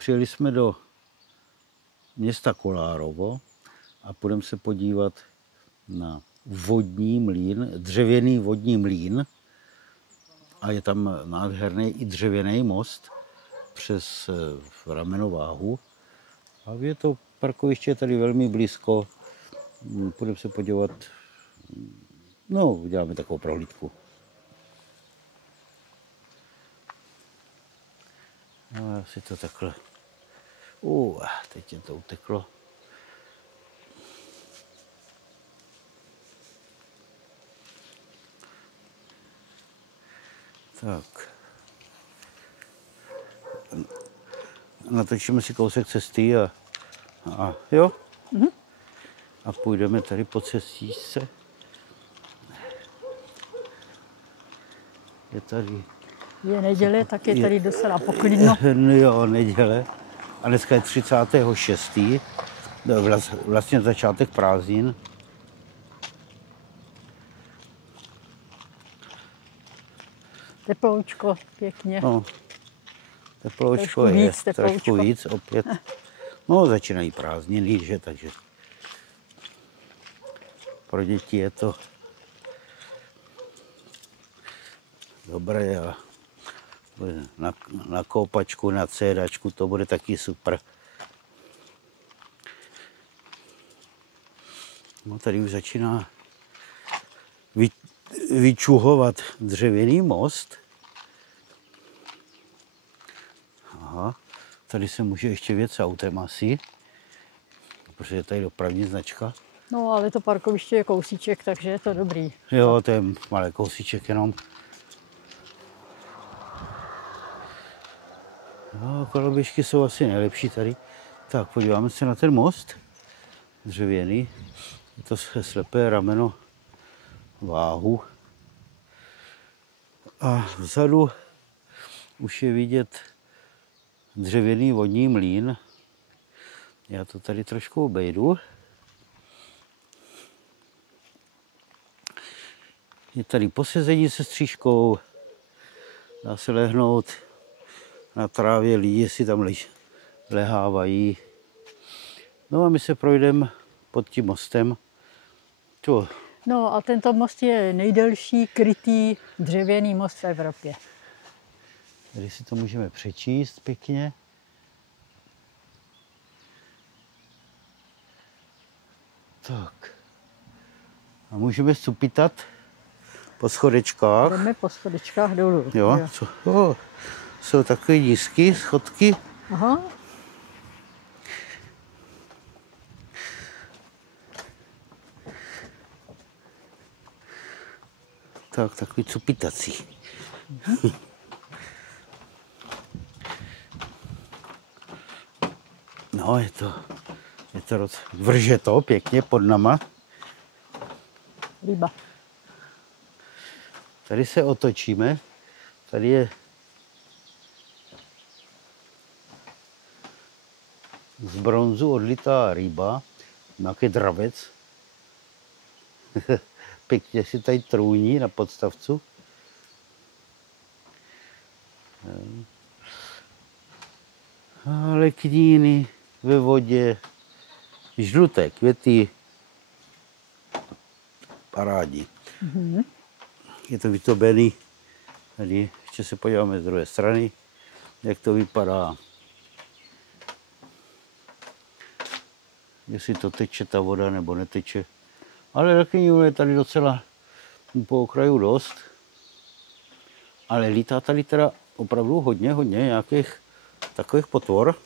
přijeli jsme do města Kolárovo a půjdeme se podívat na vodní mlýn, dřevěný vodní mlýn. A je tam nádherný i dřevěný most přes Ramenou. A je to parkoviště tady velmi blízko. Půjdeme se podívat, no, uděláme takovou prohlídku. No, asi to takhle. Teď je to uteklo. Tak. Natočíme si kousek cesty a jo. A půjdeme tady po cestičce. Je tady. Je neděle, tak je tady docela poklidno. Jo, neděle. A dneska je 36. Vlastně začátek prázdnin. Teploučko, pěkně. No, teploučko je trošku víc opět. No, začínají prázdniny, že, takže pro děti je to dobré a na koupačku, na cédačku, to bude taky super. No, tady už začíná vyčuhovat dřevěný most. Aha, tady se může ještě věc s autem asi, protože je tady dopravní značka. No, ale to parkoviště je kousíček, takže je to dobrý. Jo, to je malý kousíček jenom. No, koloběžky jsou asi nejlepší tady. Tak, podíváme se na ten most dřevěný. Je to slepé rameno váhu. A vzadu už je vidět dřevěný vodní mlýn. Já to tady trošku obejdu. Je tady posezení se stříškou. Dá se lehnout na trávě, lidi si tam lehávají. No a my se projdeme pod tím mostem. Tu. No a tento most je nejdelší krytý dřevěný most v Evropě. Tady si to můžeme přečíst pěkně. Tak. A můžeme stupitat po schodečkách. Jdeme po schodečkách dolů. Jo. Jsou takové nízké schodky. Aha. Tak, takový cupitací. No, je to vrže to pěkně pod nama. Ryba. Tady se otočíme. Tady je z bronzu odlitá ryba, nějaký dravec. Pěkně si tady trůní na podstavcu. Ale kníny ve vodě, žluté květy, parádi. Je to vytobený. Tady ještě se podíváme z druhé strany, jak to vypadá. Jestli to teče ta voda nebo neteče. Ale rakynů je tady docela po okraju dost. Ale lítá tady teda opravdu hodně nějakých takových potvor.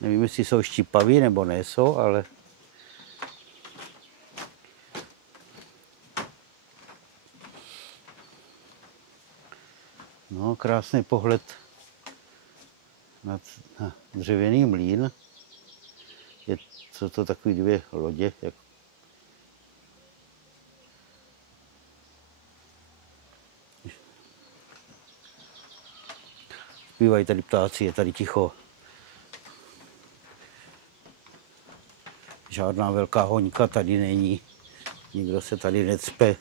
Nevím, jestli jsou štípaví nebo nejsou, ale no, krásný pohled na dřevěný mlýn. Jsou to takové dvě lodě. Zpívají tady ptáci, je tady ticho. Žádná velká hoňka tady není. Nikdo se tady necpe.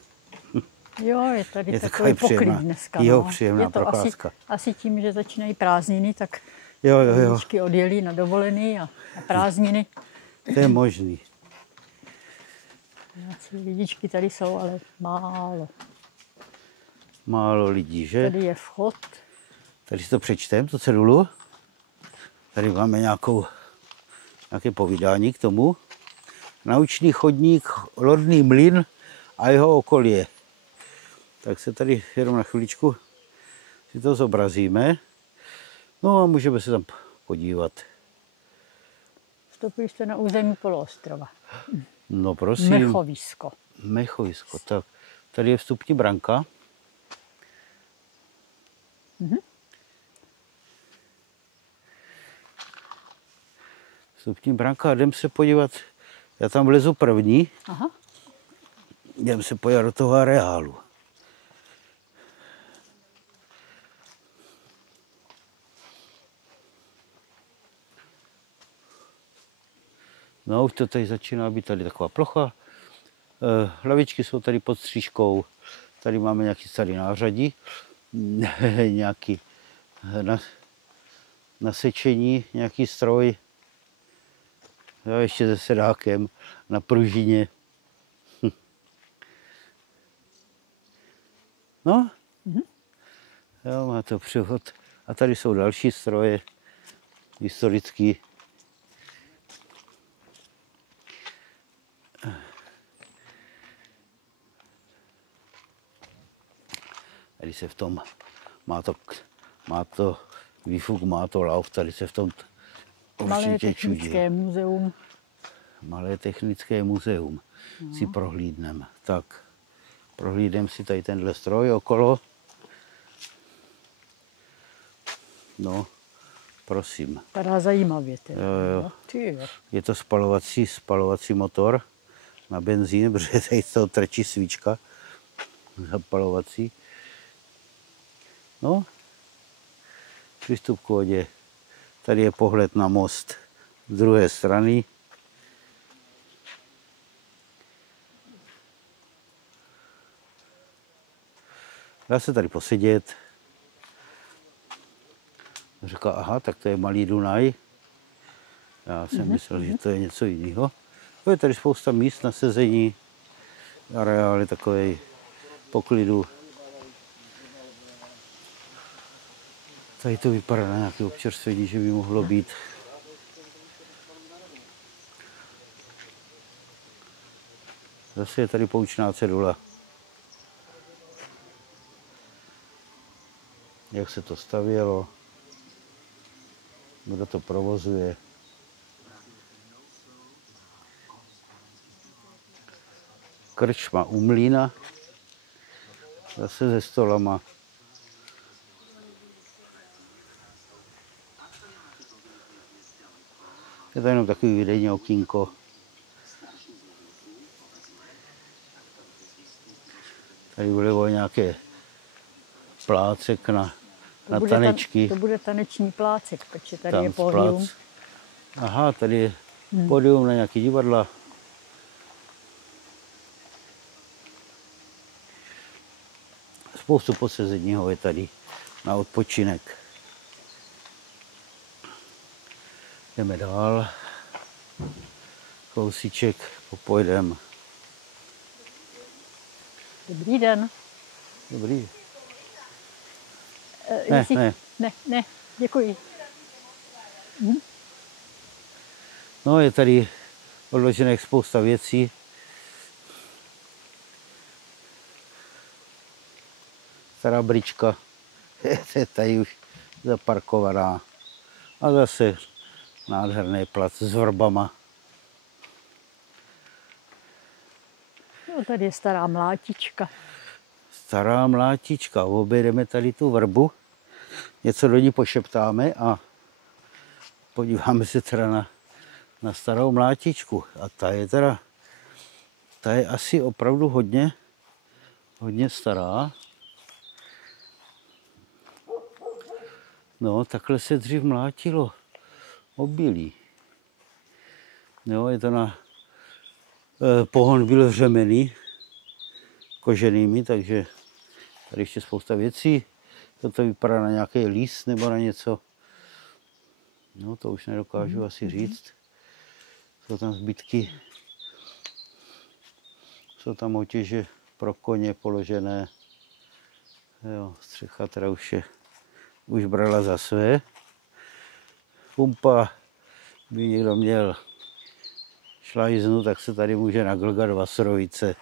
Jo, je tady Je takový takový poklid příjemná- dneska. jo, No. příjemná Je to procházka. asi tím, že začínají prázdniny, tak Jo. lidičky odjeli na dovolený a na prázdniny. To je možný. Nějaké lidičky tady jsou, ale málo. Málo lidí, že? Tady je vchod. Tady si to přečtem, tu cedulu. Tady máme nějaké povídání k tomu. Naučný chodník Lodný mlýn a jeho okolí. Tak se tady jenom na chviličku si to zobrazíme. No a můžeme se tam podívat. Vstoupili jste na území poloostrova. No prosím. Mechovisko. Mechovisko. Tak, tady je vstupní branka. Vstupní branka a jdem se podívat. Já tam vlezu první. Aha. Jdem se podívat do toho areálu. No, už to tady začíná být tady taková plocha. Lavičky jsou tady pod střížkou. Tady máme nějaký starý nářadí. Nějaký nasečení, nějaký stroj. Jo, ještě se sedákem na pružině. No, jo, má to převod. A tady jsou další stroje historický. Tady se v tom má to výfuk, má to lauf, tady se v tom Malé určitě čudí. technické muzeum. Malé technické muzeum si prohlídneme. Tak, prohlídneme si tady tenhle stroj okolo. No, prosím. Vypadá zajímavě teda. Jo. Ty jo. Je to spalovací motor na benzín, protože tady z toho trčí svíčka zapalovací. No, přístup k vodě. Tady je pohled na most z druhé strany. Dá se tady posedět. Říká, aha, tak to je malý Dunaj. Já jsem myslel, že to je něco jiného. Je tady spousta míst na sezení. Areál je takový poklidu. Tady to vypadá na nějaké občerstvení, že by mohlo být. Zase je tady poučná cedula. Jak se to stavělo, kdo to provozuje. Krčma u mlýna, zase se stolama. Je to jenom takový výdejní okýnko. Tady vlevo nějaké plácek na tanečky. To bude taneční plácek, protože tady Tam je pódium. Aha, tady je pódium na nějaký divadla. Spoustu posezeního je tady na odpočinek. Jdeme dál. Kousíček, popojdem. Dobrý den. Dobrý. Ne, děkuji. No, je tady odložených spousta věcí. Stará brička je tady už zaparkovaná. A zase nádherný plac s vrbama. No, tady je stará mlátička. Stará mlátička. Objedeme tady tu vrbu, něco do ní pošeptáme a podíváme se teda na starou mlátičku. A ta je asi opravdu hodně stará. No, takhle se dřív mlátilo obilí. Jo, je to pohon byl vřemený, koženými, takže tady ještě spousta věcí. To vypadá na nějaký líst nebo na něco. No, to už nedokážu asi říct. Jsou tam zbytky. Jsou tam otěže pro koně položené. Jo, střecha teda už brala za své. Pumpa, by někdo měl šlajznu, tak se tady může naglgat vasrovice.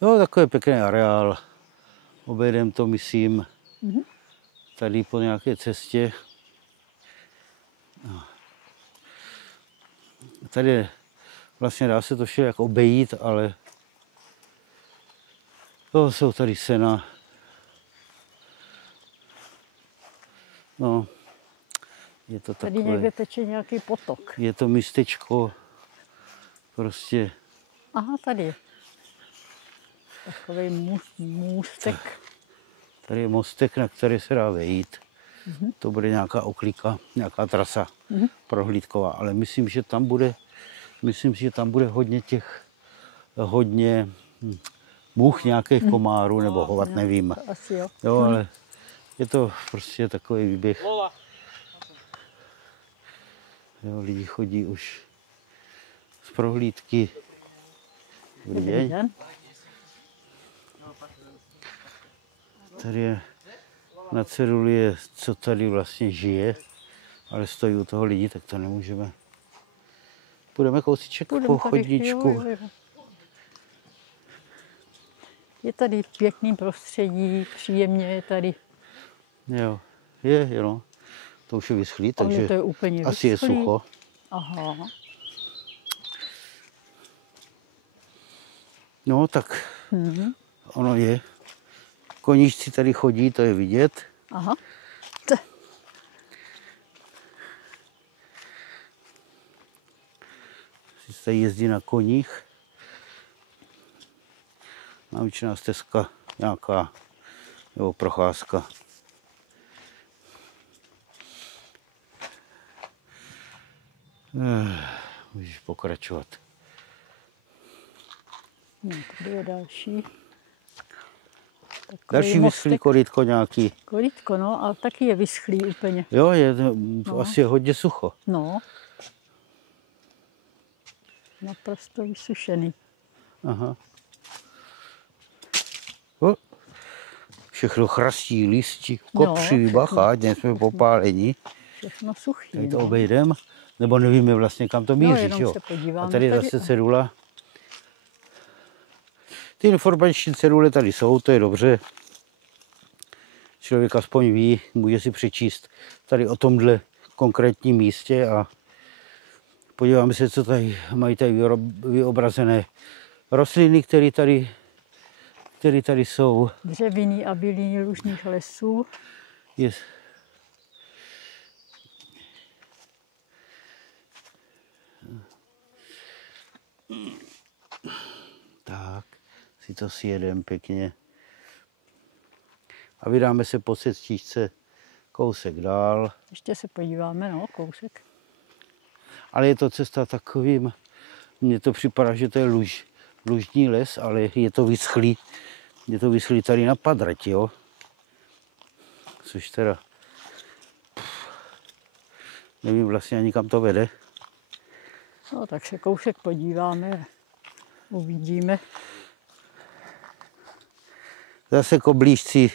Jo, takový pěkný areál. Obejdem to, myslím, tady po nějaké cestě. Tady vlastně dá se to všelijak obejít, ale to jsou tady sena. No, je to Tady takové, někde teče nějaký potok. je to místečko, prostě, Aha, tady je. Takový můstek. tady je mostek, na který se dá vejít. To bude nějaká oklika, nějaká trasa prohlídková, ale myslím, že tam bude hodně much nějakých komárů nebo hovat, nevím. Asi jo. Jo, ale je to prostě takový výběh. Jo, lidi chodí už z prohlídky. Dobrý den. Tady je na ceduli je, co tady vlastně žije, ale stojí u toho lidi, tak to nemůžeme. Půjdeme kousíček po chodníčku. Jo. Je tady pěkný prostředí, příjemně je tady. Jo, je, no. To už je vyschlý, takže to je úplně asi vyschlý. je sucho. Aha. No tak ono je. Koníčci tady chodí, to je vidět. Aha. Si tady jezdí na koních. Naučená stezka nějaká, nebo procházka. Můžeš pokračovat. No, tady je další. Další vyschlý korýtko nějaký. Korýtko, no, a taky je vyschlý úplně. Jo, asi je hodně sucho. No. Naprosto vysušený. Aha. Všechno chrastí, listí, kopří, bacha, dnes jsme popálení. Všechno suchý. Tady to obejdem, nebo nevíme vlastně, kam to míří, jo. A tady je zase cedula. Ty informační cedule tady jsou, to je dobře. Člověk aspoň ví, může si přečíst tady o tomhle konkrétním místě a podíváme se, co tady mají tady vyobrazené rostliny, které tady jsou. Dřeviny a byliny lužních lesů. Yes. Tak, si to sjedem pěkně. A vydáme se po cestičce kousek dál. Ještě se podíváme, no, kousek. Ale je to cesta takovým, mně to připadá, že to je lužní les, ale je to vyschlý. Je to vyschlý tady na padrati, jo. Což teda, nevím vlastně ani kam to vede. No, tak se kousek podíváme, uvidíme. Zase koblížci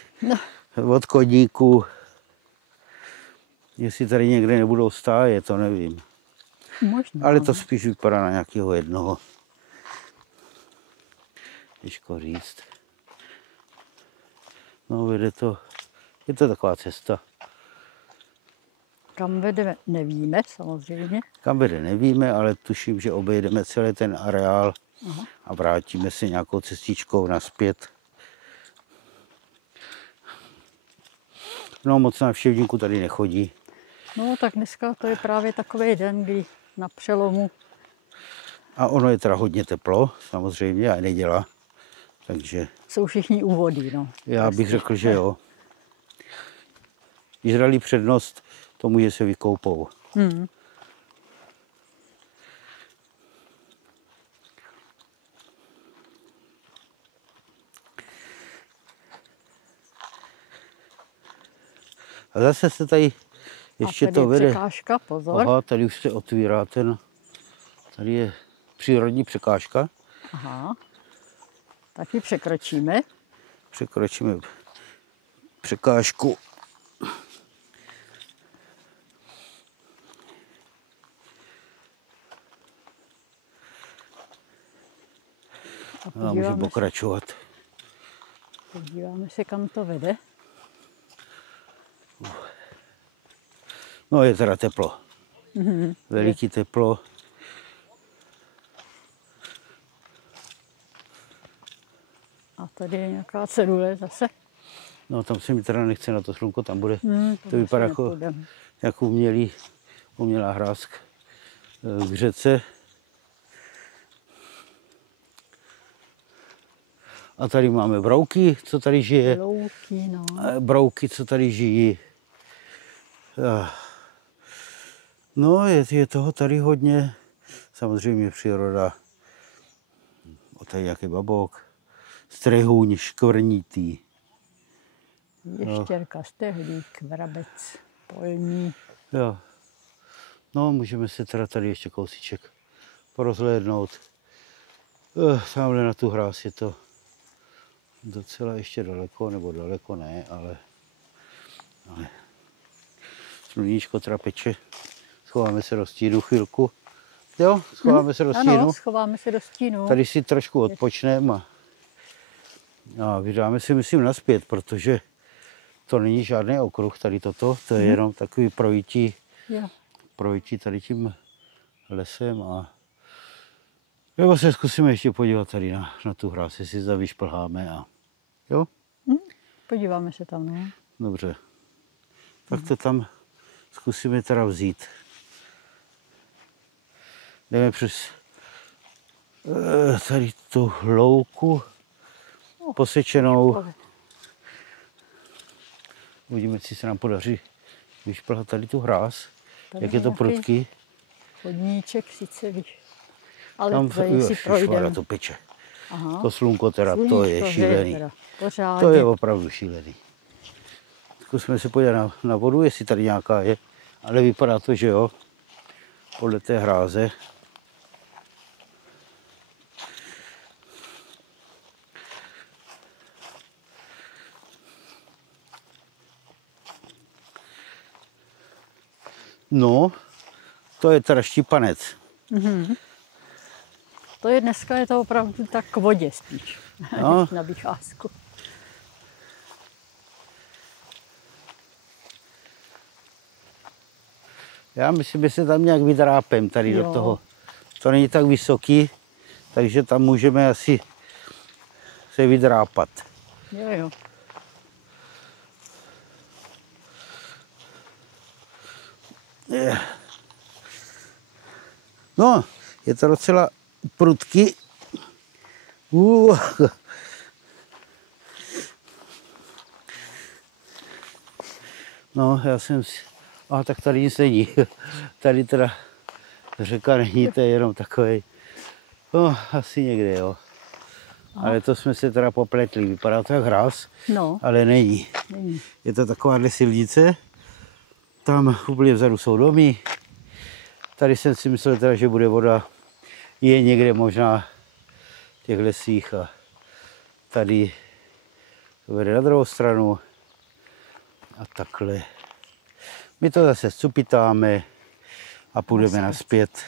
od koníků. Jestli tady někde nebudou stájet, to nevím. Možná. Ale to spíš vypadá na nějakého jednoho. Těžko říct. No, vede to, je to taková cesta. Kam vede, nevíme samozřejmě. Kam vede, nevíme, ale tuším, že obejdeme celý ten areál a vrátíme se nějakou cestičkou nazpět. No, moc návštěvníků tady nechodí. No, tak dneska to je právě takový den, kdy na přelomu. A ono je teda hodně teplo, samozřejmě, a nedělá. Takže Jsou všichni u vody, no. já bych řekl, že jo. Když dali přednost tomu, že se vykoupou. A zase se tady ještě a tady to je vede. překážka, pozor. Aha, tady už se otvírá ten, tady je přírodní překážka. Aha. Taky překročíme. Překročíme překážku. A můžeme pokračovat. Podíváme se, kam to vede. No je teda teplo. Veliký teplo. A tady je nějaká cedule zase. No tam se mi teda nechce na to slunko, tam bude. To To vypadá asi jako, nepůjdem. jako umělá hráz k řece. A tady máme brouky, co tady žije. Louky, no. Brouky, co tady žijí. No, je toho tady hodně. Samozřejmě příroda. O tady nějaký babok. Strehůň, škvrnitý. Ještěrka, stehlík, vrabec, polní. Jo. No, můžeme se teda tady ještě kousíček porozhlédnout. Tamhle na tu hráz je to docela ještě daleko, nebo daleko ne, ale sluníčko teda peče. Schováme se do stínu chvilku. Jo, schováme se do stínu. Ano, schováme se do stínu. Tady si trošku odpočneme a vydáme si, myslím, nazpět, protože to není žádný okruh tady toto, to je jenom takový projití tady tím lesem a nebo se zkusíme ještě podívat tady na tu hráz, jestli se vyšplháme a jo? Podíváme se tam, no. Dobře. Tak to tam zkusíme teda vzít. Jdeme přes tady tu louku posečenou. Uvidíme, jestli se nám podaří vyšplhat tady tu hráz. Tady Jak je to nějaký prudký. Chodníček sice víš. Ale Tam tady si projdeme. to peče. Aha. To slunko teda, to je šílený. Pořádně. To je opravdu šílený. Zkusíme se podívat na vodu, jestli tady nějaká je. Ale vypadá to, že jo. Podle té hráze. No, to je teda štípanec. To je dneska je to opravdu tak k vodě spíš. No. Na vycházku. Já myslím, že se tam nějak vydrápem tady do toho. To není tak vysoký, takže tam můžeme asi se vydrápat. Jo. No, je to docela prudký. No, já jsem si... A tak tady nic není. Tady teda řeka není, to je jenom takový. No, asi někde, jo. Ale to jsme se teda popletli. Vypadá to jak hráz, ale není. Je to takováhle silnice. Tam úplně vzadu jsou domy. Tady jsem si myslel teda, že bude voda. Je někde možná v těch lesích a tady to vede na druhou stranu. A takhle. My to zase cupitáme a půjdeme nazpět.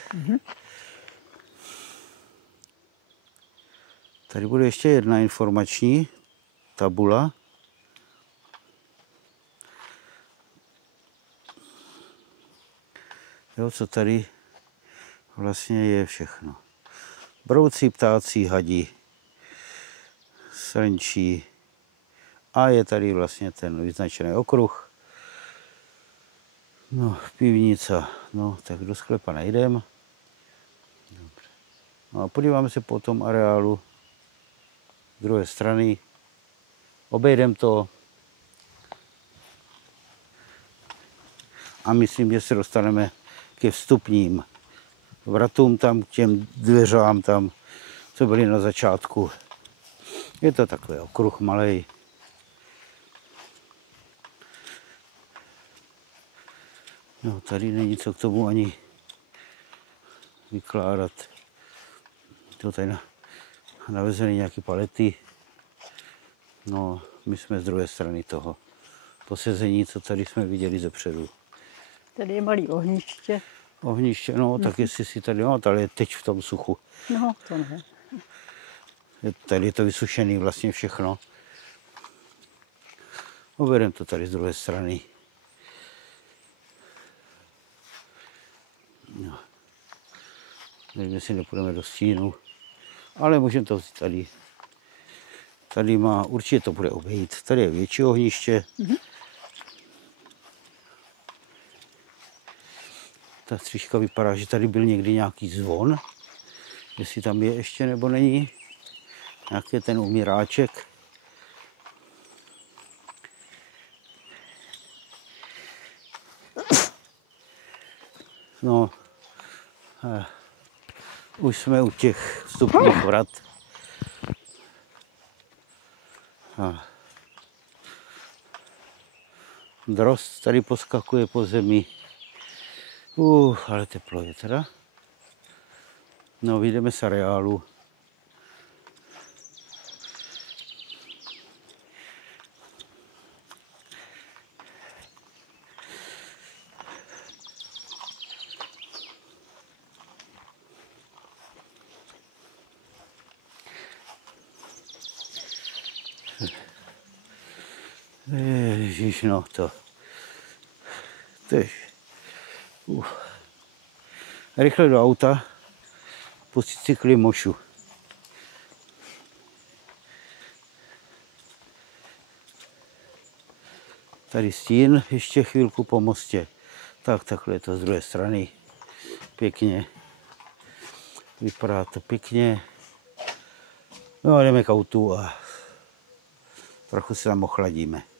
Tady bude ještě jedna informační tabula. Jo, co tady vlastně je všechno. Brouci, ptáci, hadi, srnčí a je tady vlastně ten vyznačený okruh. No, pivnice, no, tak do sklepa nejdem. Dobře. No a podíváme se po tom areálu z druhé strany. Obejdem to. A myslím, že se dostaneme ke vstupním vratům tam, k těm dveřám tam, co byly na začátku. Je to takový okruh malej. No, tady není co k tomu ani vykládat. To tady navezeny nějaké palety. No, my jsme z druhé strany toho posezení, co tady jsme viděli zepředu. Tady je malý ohniště. Ohniště, no, tak jestli si tady, no, tady je teď v tom suchu. No, to ne. Tady je to vysušený vlastně všechno. Uvedeme to tady z druhé strany. No. Nevím, jestli nepůjdeme do stínu, ale můžeme to vzít tady. Tady má, určitě to bude obejít. Tady je větší ohniště. Ta střížka vypadá, že tady byl někdy nějaký zvon. Jestli tam je ještě nebo není. Nějaký ten umíráček. No, už jsme u těch vstupních vrat. Drost tady poskakuje po zemi. Ale teplo je teda. No, vyjdeme z areálu. Ježiš, no to je... Rychle do auta, pustit si klimošu. Tady stín, ještě chvilku po mostě. Tak, takhle je to z druhé strany. Pěkně. Vypadá to pěkně. No a jdeme k autu a trochu se tam ochladíme.